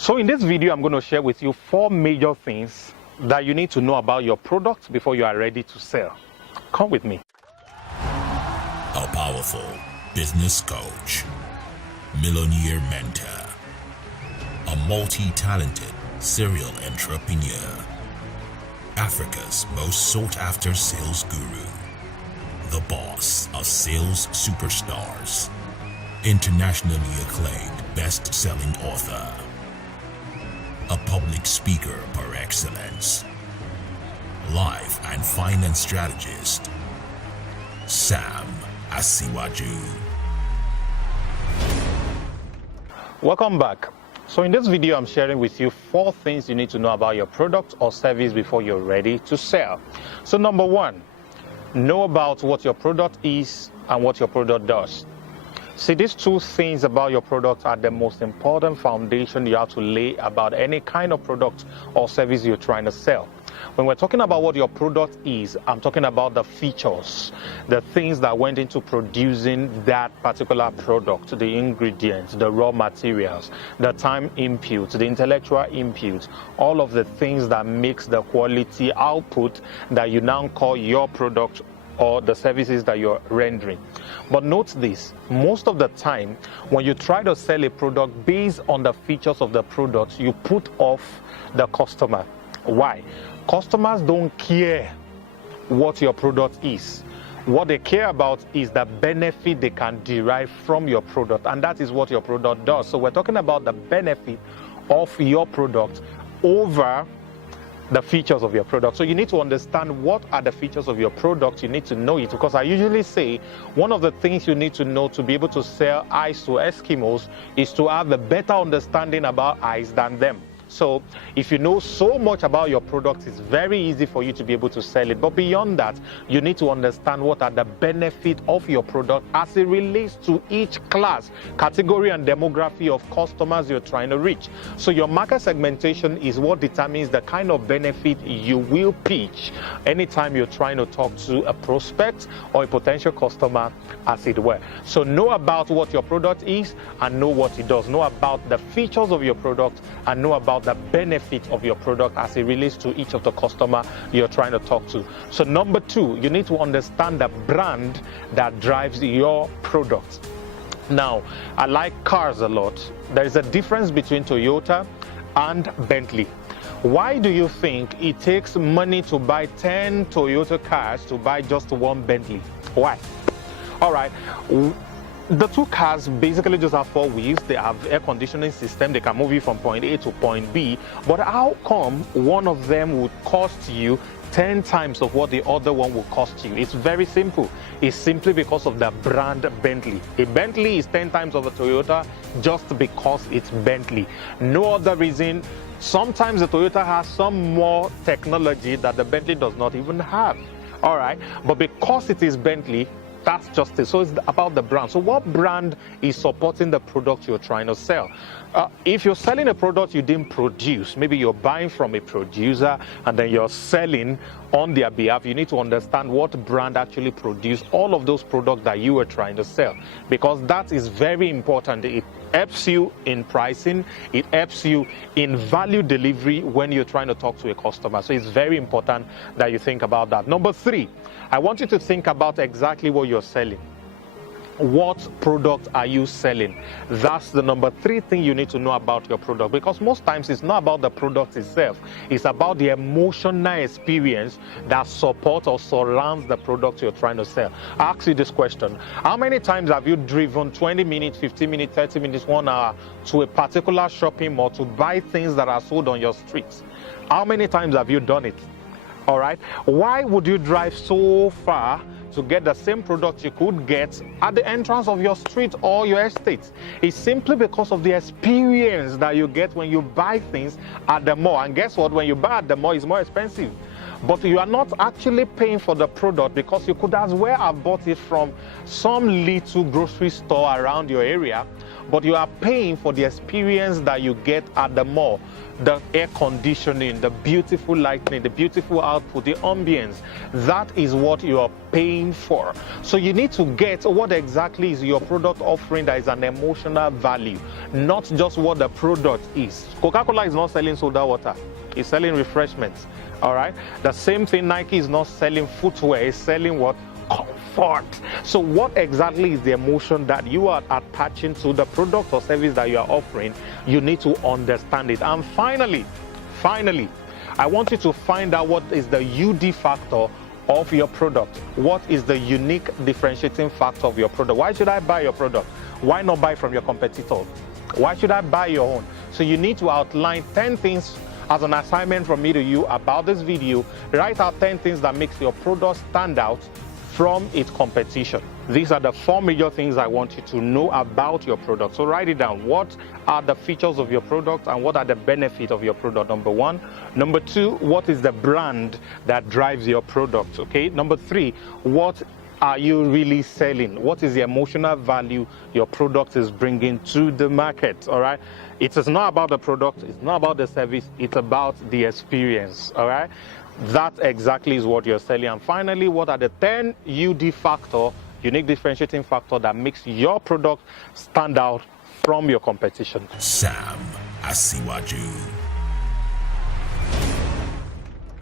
So in this video, I'm going to share with you 4 major things that you need to know about your product before you are ready to sell. Come with me. A powerful business coach, millionaire mentor, a multi-talented serial entrepreneur, Africa's most sought-after sales guru, the boss of sales superstars, internationally acclaimed best-selling author, a public speaker par excellence, life and finance strategist, Sam Asiwaju. Welcome back. So in this video, I'm sharing with you 4 things you need to know about your product or service before you're ready to sell. So number 1, know about what your product is and what your product does. See, these 2 things about your product are the most important foundation you have to lay about any kind of product or service you're trying to sell. When we're talking about what your product is, I'm talking about the features, the things that went into producing that particular product, the ingredients, the raw materials, the time input, the intellectual input, all of the things that makes the quality output that you now call your product or the services that you're rendering. But note this, most of the time when you try to sell a product based on the features of the product, you put off the customer. Why? Customers don't care what your product is. What they care about is the benefit they can derive from your product, and that is what your product does. So we're talking about the benefit of your product over the features of your product. So you need to understand what are the features of your product. You need to know it, because I usually say one of the things you need to know to be able to sell ice to Eskimos is to have a better understanding about ice than them. So if you know so much about your product, it's very easy for you to be able to sell it. But beyond that, you need to understand what are the benefits of your product as it relates to each class, category, and demography of customers you're trying to reach. So your market segmentation is what determines the kind of benefit you will pitch anytime you're trying to talk to a prospect or a potential customer, as it were. So know about what your product is and know what it does. Know about the features of your product and know about the benefit of your product as it relates to each of the customer you're trying to talk to. So number 2, you need to understand the brand that drives your product. Now, I like cars a lot. There is a difference between Toyota and Bentley. Why do you think it takes money to buy 10 Toyota cars to buy just 1 Bentley? Why? All right. The 2 cars basically just have 4 wheels. They have air conditioning system. They can move you from point A to point B. But how come one of them would cost you 10 times of what the other one will cost you? It's very simple. It's simply because of the brand Bentley. A Bentley is 10 times of a Toyota just because it's Bentley. No other reason. Sometimes the Toyota has some more technology that the Bentley does not even have. All right. But because it is Bentley, that's just it. So it's about the brand. So what brand is supporting the product you're trying to sell? If you're selling a product you didn't produce, maybe you're buying from a producer and then you're selling on their behalf, you need to understand what brand actually produced all of those products that you were trying to sell, because that is very important. It helps you in pricing. It helps you in value delivery when you're trying to talk to a customer. So it's very important that you think about that. Number 3, I want you to think about exactly what you're selling. What product are you selling? That's the number 3 thing you need to know about your product, because most times it's not about the product itself. It's about the emotional experience that supports or surrounds the product you're trying to sell. I ask you this question. How many times have you driven 20 minutes, 15 minutes, 30 minutes, 1 hour to a particular shopping mall to buy things that are sold on your streets? How many times have you done it? All right. Why would you drive so far to get the same product you could get at the entrance of your street or your estate? It's simply because of the experience that you get when you buy things at the mall. And guess what? When you buy at the mall, it's more expensive. but you are not actually paying for the product because you could as well have bought it from some little grocery store around your area, but you are paying for the experience that you get at the mall. The air conditioning, the beautiful lighting, the beautiful output, the ambience, that is what you are paying for. So you need to get what exactly is your product offering that is an emotional value, not just what the product is. Coca-Cola is not selling soda water, it's selling refreshments. All right, the same thing, Nike is not selling footwear, it's selling what? Comfort. So what exactly is the emotion that you are attaching to the product or service that you are offering? You need to understand it. And finally, I want you to find out what is the UD factor of your product. What is the unique differentiating factor of your product? Why should I buy your product? Why not buy from your competitor? Why should I buy your own? So you need to outline 10 things as an assignment from me to you about this video. Write out 10 things that makes your product stand out from its competition. These are the 4 major things I want you to know about your product. So write it down. What are the features of your product and what are the benefits of your product? Number 1. Number 2, what is the brand that drives your product? Okay. Number 3, what are you really selling? What is the emotional value your product is bringing to the market? All right. It is not about the product. It's not about the service. It's about the experience. All right. That exactly is what you're selling. And finally, what are the 10 UD factor, unique differentiating factor, that makes your product stand out from your competition? Sam Asiwaju.